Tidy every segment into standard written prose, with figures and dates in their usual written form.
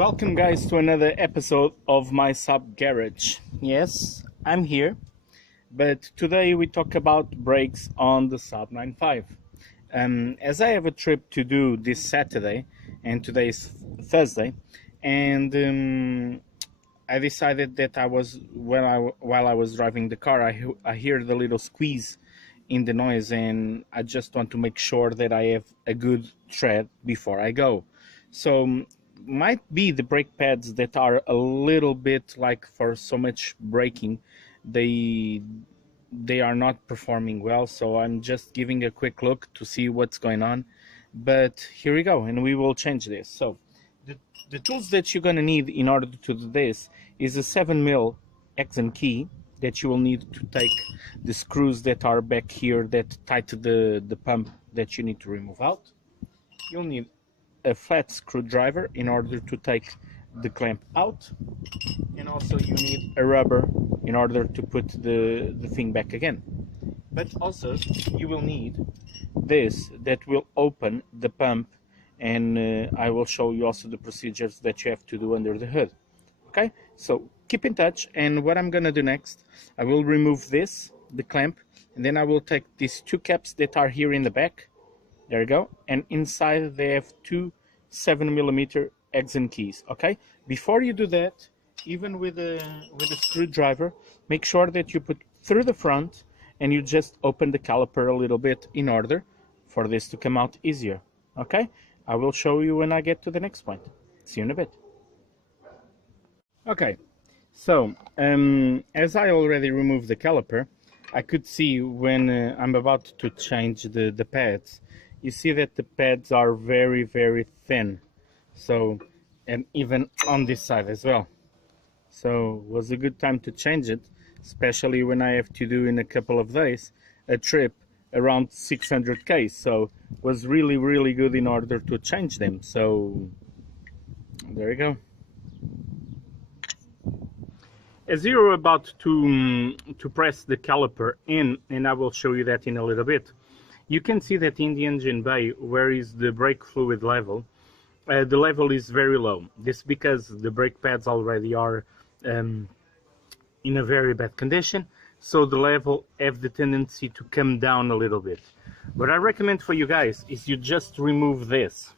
Welcome guys to another episode of my Saab garage. Yes, I'm here, but today we talk about brakes on the Saab 95. As I have a trip to do this Saturday, and today is Thursday, and I decided that while I was driving the car, I hear the little squeeze in the noise, and I just want to make sure that I have a good tread before I go. So might be the brake pads that are a little bit like for so much braking, they are not performing well, so I'm just giving a quick look to see what's going on. But here we go, and we will change this. So the tools that you're going to need in order to do this is a 7mm X&N key that you will need to take the screws that are back here that tie to the pump that you need to remove out. You'll need a flat screwdriver in order to take the clamp out, and also you need a rubber in order to put the thing back again. But also you will need this that will open the pump, and I will show you also the procedures that you have to do under the hood. Okay, so keep in touch, and what I'm gonna do next, I will remove the clamp, and then I will take these two caps that are here in the back. There you go, and inside they have two 7mm X&N keys. Okay, before you do that, even with a screwdriver, make sure that you put through the front and you just open the caliper a little bit in order for this to come out easier. Okay, I will show you when I get to the next point. See you in a bit. Okay, so as I already removed the caliper, I could see when I'm about to change the pads, you see that the pads are very, very thin. So, and even on this side as well. So it was a good time to change it, especially when I have to do in a couple of days a trip around 600k. So it was really, really good in order to change them. So there you go. As you're about to press the caliper in, and I will show you that in a little bit, you can see that in the engine bay, where is the brake fluid level, the level is very low. This is because the brake pads already are in a very bad condition, so the level have the tendency to come down a little bit. What I recommend for you guys is you just remove this.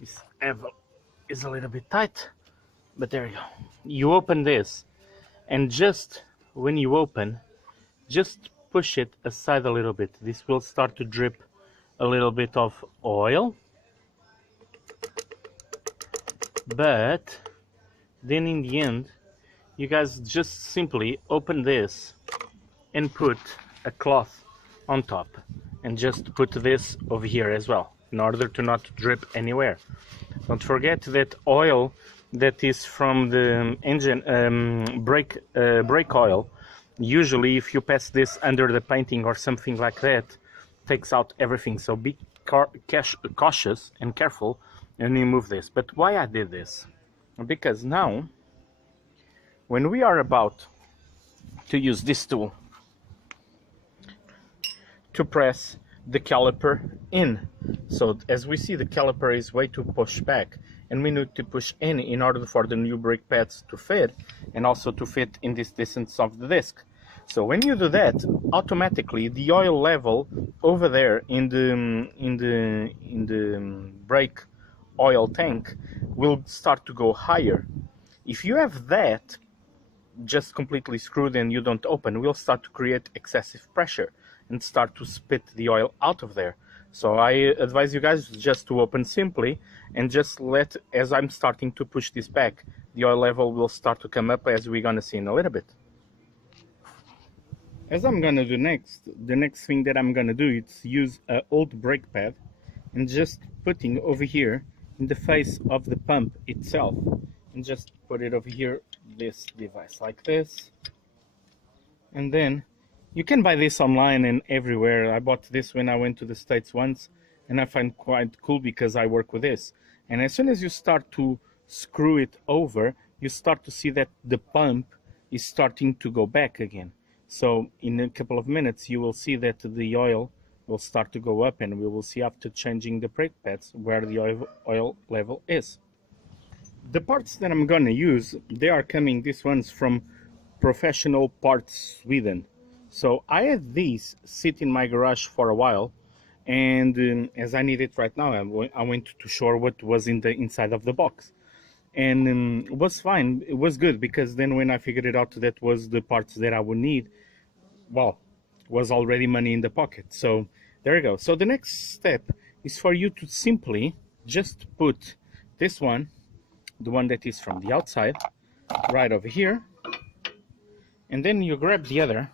This is a little bit tight, but there you go. You open this, and just when you open, just push it aside a little bit. This will start to drip a little bit of oil, but then in the end you guys just simply open this and put a cloth on top, and just put this over here as well in order to not drip anywhere. Don't forget that oil that is from the engine brake oil, usually if you pass this under the painting or something like that, takes out everything. So be cautious and careful and remove this. But why I did this? Because now when we are about to use this tool to press the caliper in, so as we see, the caliper is way too pushed back, and we need to push in order for the new brake pads to fit, and also to fit in this distance of the disc. So when you do that, automatically the oil level over there in the brake oil tank will start to go higher. If you have that just completely screwed and you don't open, will start to create excessive pressure and start to spit the oil out of there. So I advise you guys just to open simply, and just let, as I'm starting to push this back, the oil level will start to come up, as we're gonna see in a little bit. As I'm gonna do next, the next thing that I'm gonna do is use an old brake pad and just putting over here in the face of the pump itself, and just put it over here, this device like this. And then you can buy this online and everywhere. I bought this when I went to the States once, and I find quite cool because I work with this. And as soon as you start to screw it over, you start to see that the pump is starting to go back again. So in a couple of minutes you will see that the oil will start to go up, and we will see after changing the brake pads where the oil level is. The parts that I'm gonna use, they are coming, these ones, from Professional Parts Sweden. So I had these sit in my garage for a while, and as I need it right now, I went to show what was in the inside of the box, and it was fine. It was good, because then when I figured it out that was the parts that I would need, well, was already money in the pocket. So there you go. So the next step is for you to simply just put this one, the one that is from the outside, right over here, and then you grab the other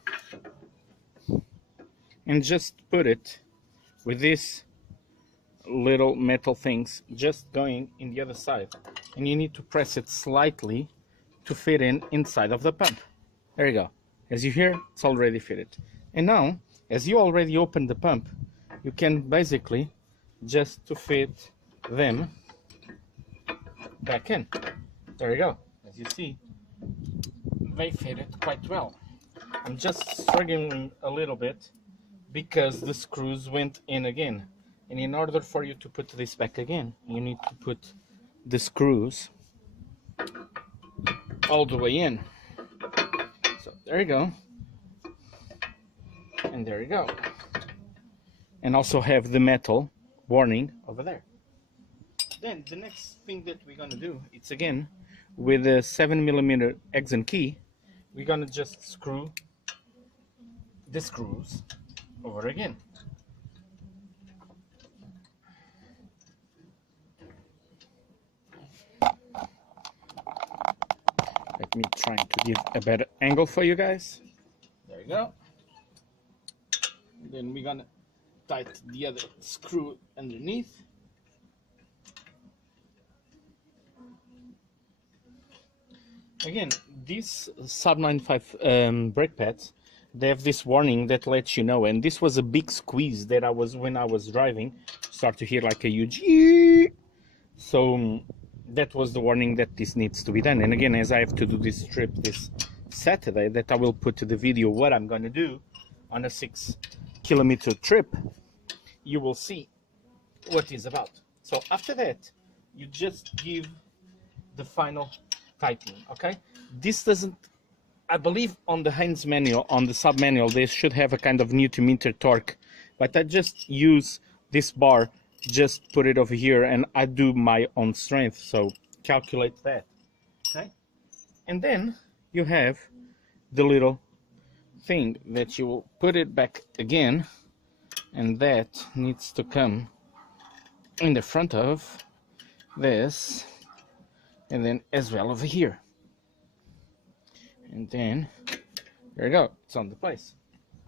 and just put it with these little metal things just going in the other side, and you need to press it slightly to fit in inside of the pump. There you go. As you hear, it's already fitted. And now, as you already opened the pump, you can basically just to fit them back in. There you go. As you see, they fit it quite well. I'm just struggling a little bit because the screws went in again. And in order for you to put this back again, you need to put the screws all the way in. So there you go. And there you go. And also have the metal warning over there. Then the next thing that we're gonna do, it's again with a 7mm exit key, we're gonna just screw the screws over again. Let me try to give a better angle for you guys. There you go. Then we're gonna tighten the other screw underneath. Again, these Saab 95 brake pads, they have this warning that lets you know, and this was a big squeeze that I was, when I was driving, start to hear like a huge ee. So that was the warning that this needs to be done. And again, as I have to do this trip this Saturday, that I will put to the video what I'm going to do on a 6-kilometer trip, you will see what it's about. So after that, you just give the final tightening. Okay, this doesn't, I believe on the Heinz manual, on the Saab manual, they should have a kind of Newton meter torque, but I just use this bar, just put it over here, and I do my own strength, so calculate that. Okay, and then you have the little thing that you will put it back again, and that needs to come in the front of this, and then as well over here, and then there you go, it's on the place.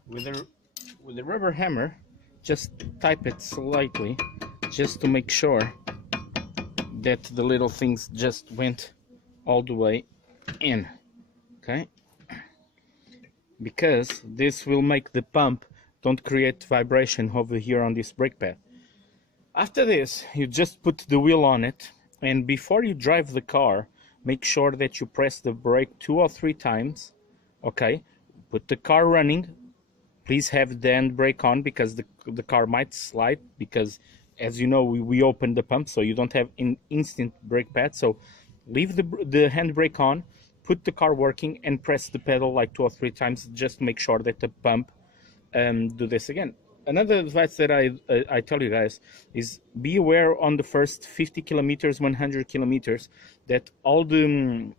With a rubber hammer, just type it slightly, just to make sure that the little things just went all the way in. Okay, because this will make the pump don't create vibration over here on this brake pad. After this, you just put the wheel on it, and before you drive the car, make sure that you press the brake 2 or 3 times. Okay, put the car running. Please have the handbrake on, because the car might slide, because as you know, we opened the pump, so you don't have an instant brake pad. So leave the handbrake on, put the car working, and press the pedal like 2 or 3 times, just to make sure that the pump do this again. Another advice that I tell you guys is be aware on the first 50 kilometers, 100 kilometers, that all the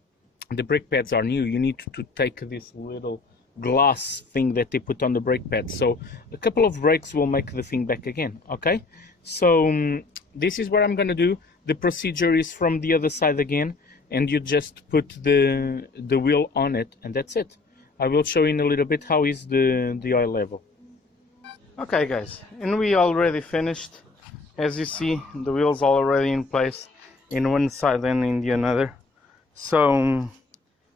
brake pads are new. You need to take this little glass thing that they put on the brake pad. So a couple of brakes will make the thing back again. Okay, so this is what I'm gonna do. The procedure is from the other side again, and you just put the wheel on it, and that's it. I will show you in a little bit how is the oil level. Okay guys, and we already finished. As you see, the wheels are already in place in one side and in the another. So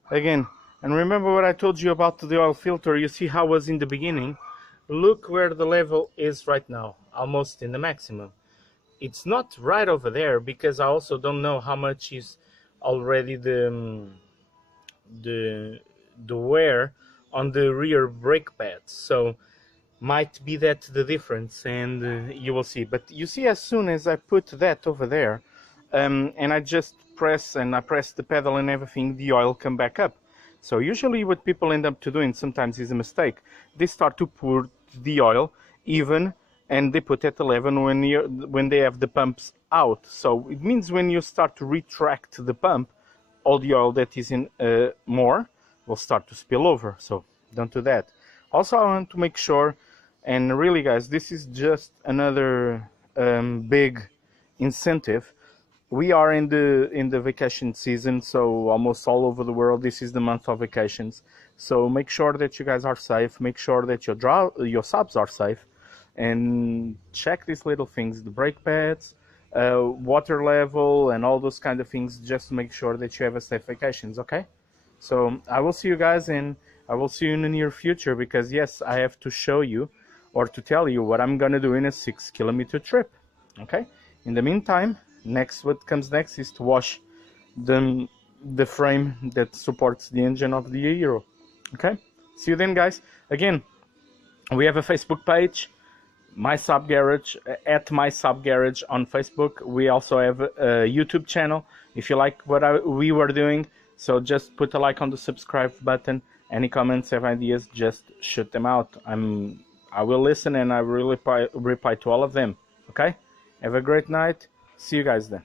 again, and remember what I told you about the oil filter. You see how it was in the beginning. Look where the level is right now, almost in the maximum. It's not right over there, because I also don't know how much is already the wear on the rear brake pads. So might be that the difference, and you will see. But you see, as soon as I put that over there, and I just press the pedal and everything, the oil come back up. So usually what people end up to doing sometimes is a mistake. They start to pour the oil even, and they put at 11 when they have the pumps out. So it means when you start to retract the pump, all the oil that is in more will start to spill over. So don't do that. Also, I want to make sure, and really guys, this is just another big incentive. We are in the vacation season, so almost all over the world this is the month of vacations. So make sure that you guys are safe, make sure that your Saabs are safe, and check these little things, the brake pads, water level, and all those kind of things, just to make sure that you have a safe vacations. Okay, so I will see you guys, and I will see you in the near future, because yes, I have to show you or to tell you what I'm gonna do in a 6-kilometer trip. Okay, in the meantime, what comes next is to wash the frame that supports the engine of the Euro. Okay, see you then guys. Again, we have a Facebook page, my Saab Garage, at my Saab Garage on Facebook. We also have a YouTube channel if you like what we were doing, so just put a like on the subscribe button. Any comments, have ideas, just shoot them out. I will listen, and I will reply to all of them. Okay, have a great night. See you guys then.